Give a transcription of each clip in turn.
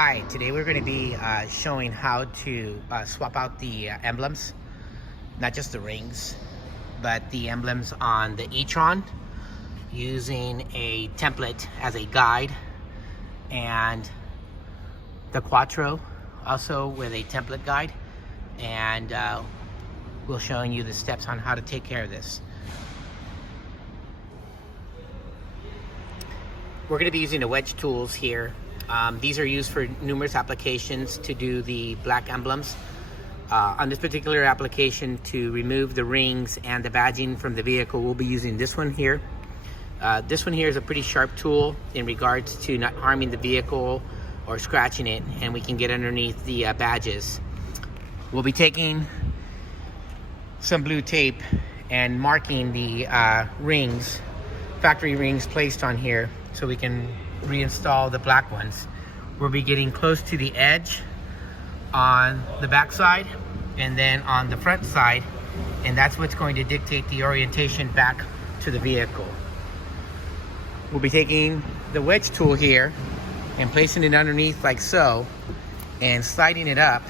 Hi, today we're going to be showing how to swap out the emblems, not just the rings, but the emblems on the E-Tron using a template as a guide, and the Quattro also with a template guide, and we'll showing you the steps on how to take care of this. We're going to be using the wedge tools here. These are used for numerous applications to do the black emblems. On this particular application, to remove the rings and the badging from the vehicle, we'll be using this one here. This one here is a pretty sharp tool in regards to not harming the vehicle or scratching it, and we can get underneath the badges. We'll be taking some blue tape and marking the rings, factory rings placed on here, so we can reinstall the black ones. We'll be getting close to the edge on the back side and then on the front side, and that's what's going to dictate the orientation back to the vehicle. We'll be taking the wedge tool here and placing it underneath like so and sliding it up,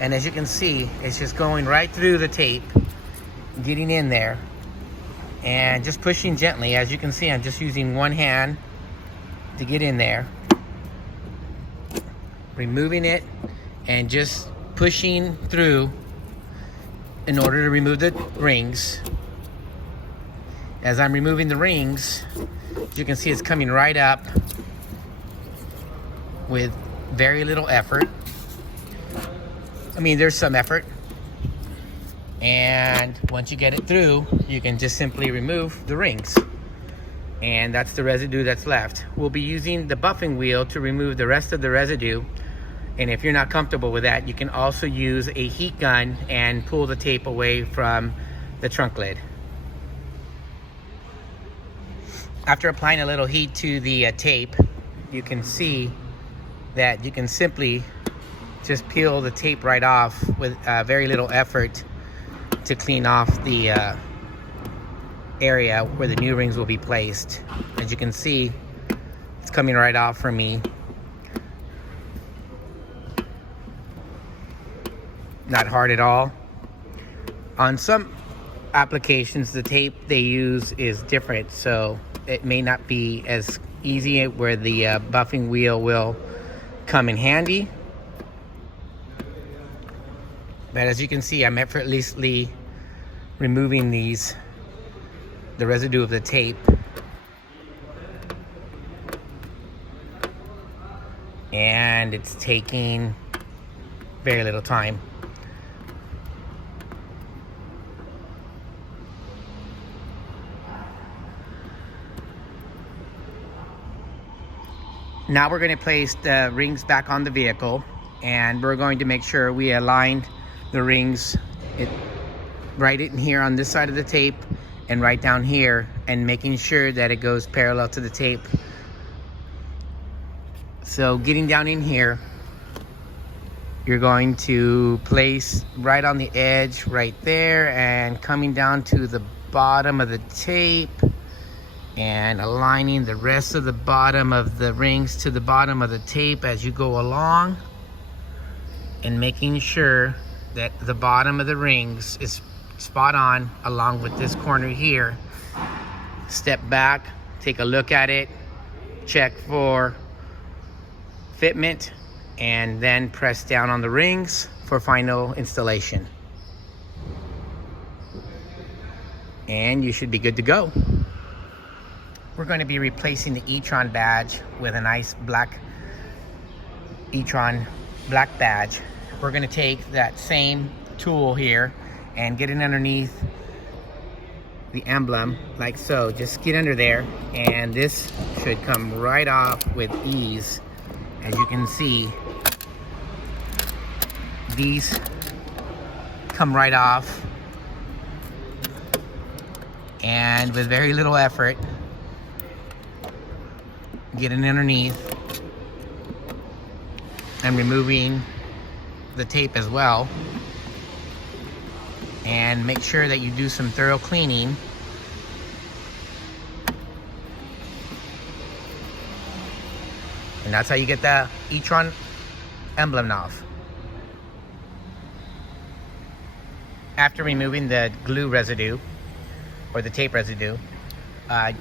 and as you can see, it's just going right through the tape, getting in there and just pushing gently. As you can see, I'm just using one hand to get in there, removing it and just pushing through in order to remove the rings. As I'm removing the rings, as you can see, it's coming right up with very little effort. I mean, there's some effort, and once you get it through, you can just simply remove the rings, and that's the residue that's left. We'll be using the buffing wheel to remove the rest of the residue, and if you're not comfortable with that, you can also use a heat gun and pull the tape away from the trunk lid. After applying a little heat to the tape, you can see that you can simply just peel the tape right off with very little effort to clean off the area where the new rings will be placed. As you can see, it's coming right off for me. Not hard at all. On some applications, the tape they use is different, so it may not be as easy where the buffing wheel will come in handy. But as you can see, I'm effortlessly removing the residue of the tape, and it's taking very little time. Now we're going to place the rings back on the vehicle, and we're going to make sure we align the rings right in here on this side of the tape and right down here, and making sure that it goes parallel to the tape. So getting down in here, you're going to place right on the edge right there, and coming down to the bottom of the tape and aligning the rest of the bottom of the rings to the bottom of the tape as you go along, and making sure that the bottom of the rings is spot on along with this corner here. Step back, take a look at it, check for fitment, and then press down on the rings for final installation. And you should be good to go. We're going to be replacing the E-Tron badge with a nice black E-Tron black badge. We're going to take that same tool here and get it underneath the emblem like so. Just get under there, and this should come right off with ease. As you can see, these come right off, and with very little effort, getting underneath and removing the tape as well. And make sure that you do some thorough cleaning. And that's how you get the E-Tron emblem off. After removing the glue residue or the tape residue,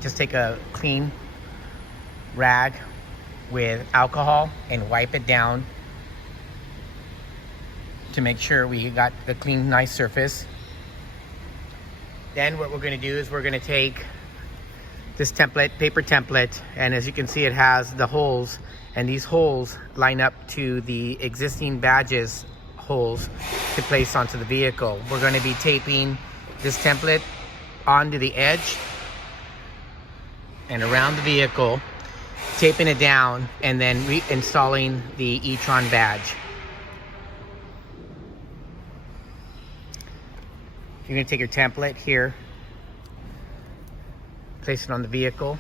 just take a clean rag with alcohol and wipe it down to make sure we got a clean, nice surface. Then what we're going to do is we're going to take this template, paper template, and as you can see, it has the holes, and these holes line up to the existing badges holes to place onto the vehicle. We're going to be taping this template onto the edge and around the vehicle, taping it down, and then reinstalling the E-Tron badge. You're going to take your template here, place it on the vehicle.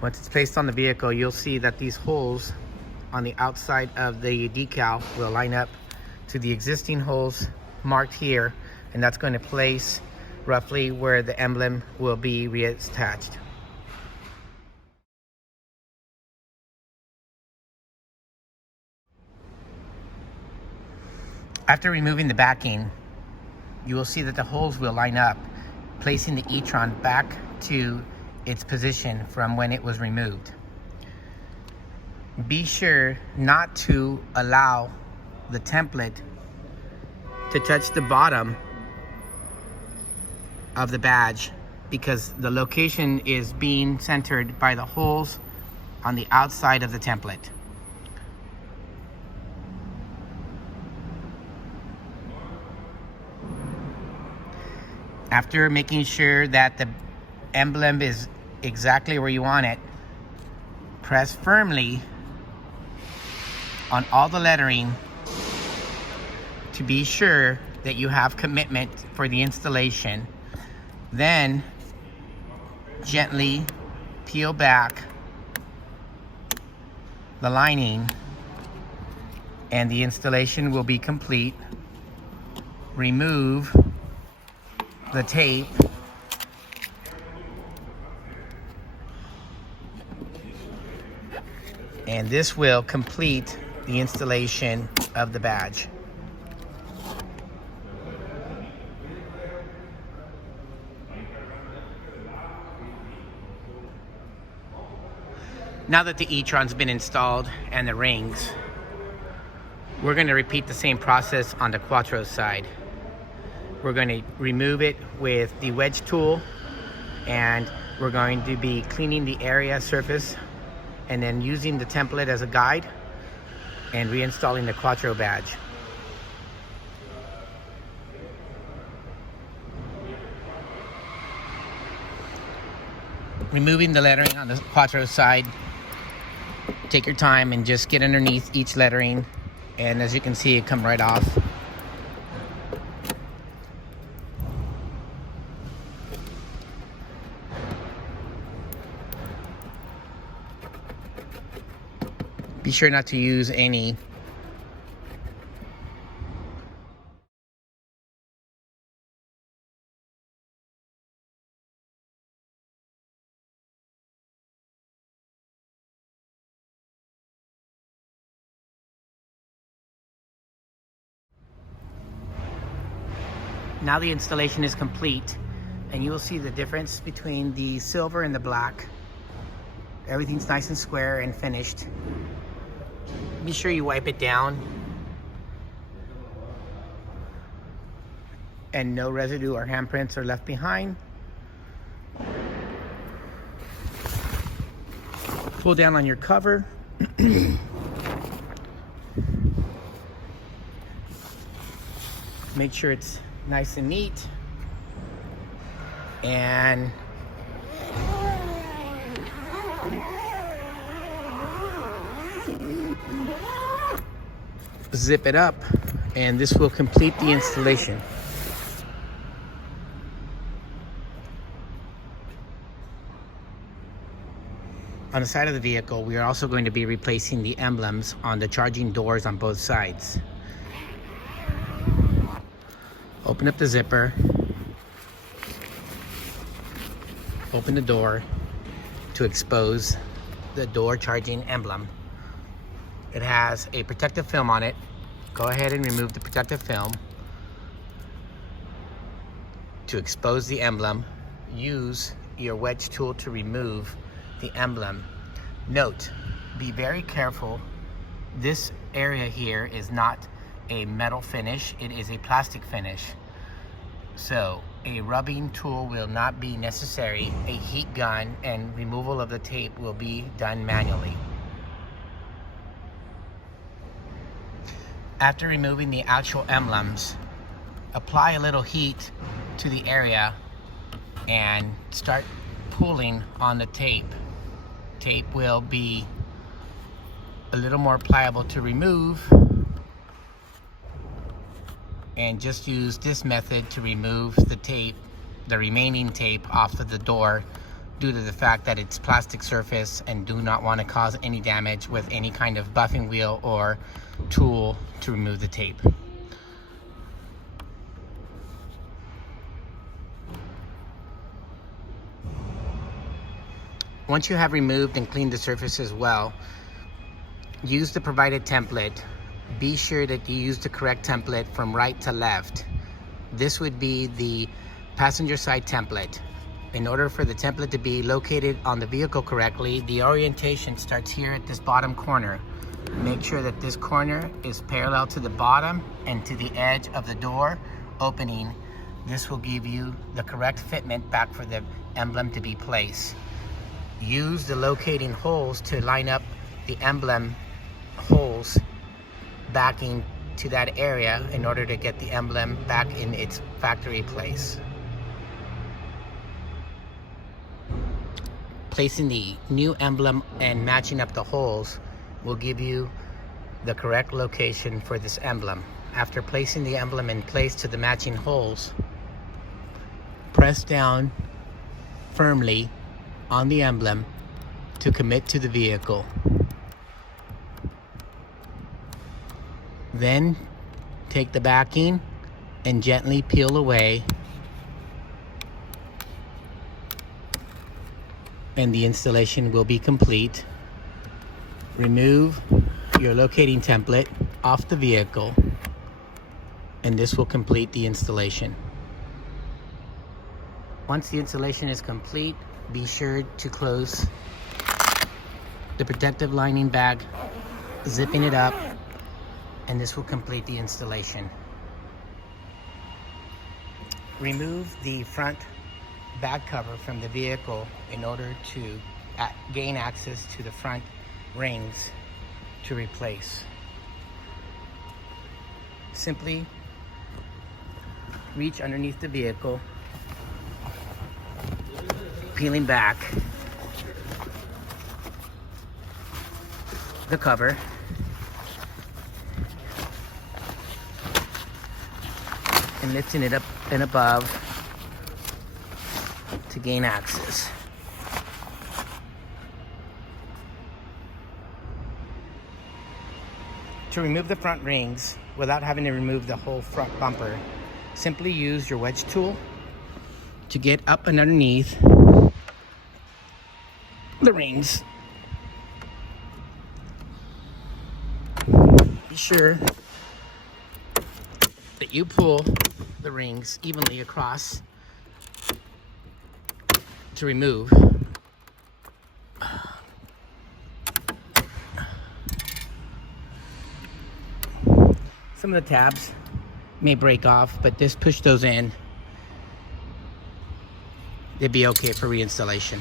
Once it's placed on the vehicle, you'll see that these holes on the outside of the decal will line up to the existing holes marked here, and that's going to place roughly where the emblem will be reattached. After removing the backing, you will see that the holes will line up, placing the E-Tron back to its position from when it was removed. Be sure not to allow the template to touch the bottom of the badge, because the location is being centered by the holes on the outside of the template. After making sure that the emblem is exactly where you want it, press firmly on all the lettering to be sure that you have commitment for the installation. Then gently peel back the lining and the installation will be complete. Remove the tape and this will complete the installation of the badge. Now that the E-Tron's been installed and the rings, we're going to repeat the same process on the Quattro side. We're going to remove it with the wedge tool, and we're going to be cleaning the area surface and then using the template as a guide and reinstalling the Quattro badge. Removing the lettering on the Quattro side, take your time and just get underneath each lettering, and as you can see, it come right off. Be sure not to use any Now the installation is complete, and you will see the difference between the silver and the black. Everything's nice and square and finished. Be sure you wipe it down and no residue or handprints are left behind. Pull down on your cover. Make sure it's nice and neat, and zip it up, and this will complete the installation. On the side of the vehicle, we are also going to be replacing the emblems on the charging doors on both sides. Open up the zipper, open the door to expose the door charging emblem. It has a protective film on it. Go ahead and remove the protective film. To expose the emblem, use your wedge tool to remove the emblem. Note, be very careful. This area here is not a metal finish, it is a plastic finish. So a rubbing tool will not be necessary. A heat gun and removal of the tape will be done manually. After removing the actual emblems, apply a little heat to the area and start pulling on the tape. Tape will be a little more pliable to remove, and just use this method to remove the tape, the remaining tape off of the door, due to the fact that it's plastic surface and do not want to cause any damage with any kind of buffing wheel or tool to remove the tape. Once you have removed and cleaned the surface as well, use the provided template. Be sure that you use the correct template from right to left. This would be the passenger side template. In order for the template to be located on the vehicle correctly, the orientation starts here at this bottom corner. Make sure that this corner is parallel to the bottom and to the edge of the door opening. This will give you the correct fitment back for the emblem to be placed. Use the locating holes to line up the emblem holes backing to that area in order to get the emblem back in its factory place. Placing the new emblem and matching up the holes will give you the correct location for this emblem. After placing the emblem in place to the matching holes, press down firmly on the emblem to commit to the vehicle. Then take the backing and gently peel away, and the installation will be complete. Remove your locating template off the vehicle, and this will complete the installation. Once the installation is complete, be sure to close the protective lining bag, zipping it up, and this will complete the installation. Remove the front bag cover from the vehicle in order to gain access to the front rings to replace. Simply reach underneath the vehicle, peeling back the cover, and lifting it up and above to gain access. To remove the front rings without having to remove the whole front bumper, simply use your wedge tool to get up and underneath the rings. Be sure that you pull the rings evenly across to remove. Some of the tabs may break off, but just push those in. They'd be okay for reinstallation.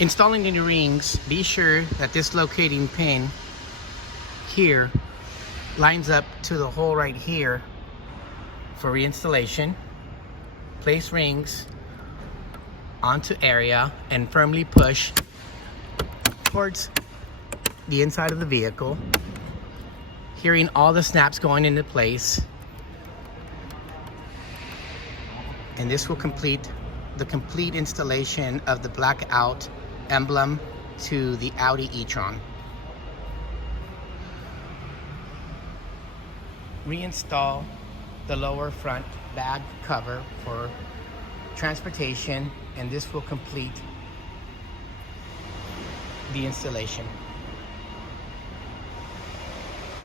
Installing the new rings, be sure that this locating pin here lines up to the hole right here for reinstallation. Place rings onto area and firmly push towards the inside of the vehicle, hearing all the snaps going into place. And this will complete the complete installation of the blackout emblem to the Audi E-Tron. Reinstall the lower front bag cover for transportation, and this will complete the installation.